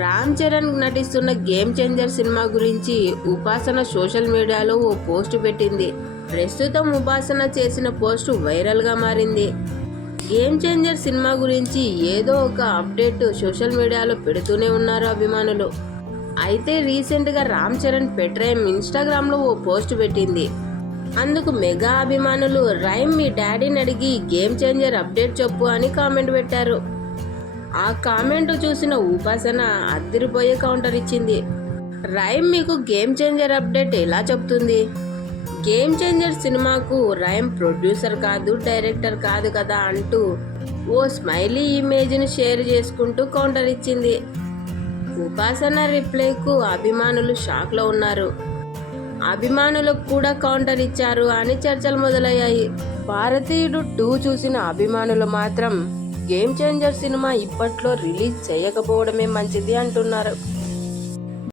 రామ్ చరణ్ నటిస్తున్న game changer cinema గురించి ఉపాసన సోషల్ మీడియాలో ఓ పోస్ట్ పెట్టింది. ప్రస్తుతం ఉపాసన చేసిన పోస్ట్ వైరల్గా మారింది. గేమ్ చేంజర్ సినిమా గురించి ఏదో ఒక అప్డేట్ సోషల్ మీడియాలో పెడుతూనే ఉన్నారు అభిమానులు. అయితే రీసెంట్గా రామ్ చరణ్ పెట్రైమ్ ఇన్స్టాగ్రామ్లో ఓ పోస్ట్ పెట్టింది. అందుకు మెగా అభిమానులు రైమ్ మీ డాడీని అడిగి గేమ్ చేంజర్ అప్డేట్ చెప్పు అని కామెంట్ పెట్టారు. ఆ కామెంట్ చూసిన ఉపాసన అదిరిపోయే కౌంటర్ ఇచ్చింది. రైమ్ మీకు గేమ్ చేంజర్ అప్డేట్ ఎలా చెప్తుంది? గేమ్ చేంజర్ సినిమాకు రైమ్ ప్రొడ్యూసర్ కాదు, డైరెక్టర్ కాదు కదా అంటూ ఓ స్మైలీ ఇమేజ్ని షేర్ చేసుకుంటూ కౌంటర్ ఇచ్చింది. ఉపాసన రిప్లైకు అభిమానులు షాక్లో ఉన్నారు. అభిమానులకు కూడా కౌంటర్ ఇచ్చారు అని చర్చలు మొదలయ్యాయి. భారతీయుడు 2 చూసిన అభిమానులు మాత్రం గేమ్ చేంజర్ సినిమా ఇప్పట్లో రిలీజ్ చేయకపోవడమే మంచిది అంటున్నారు.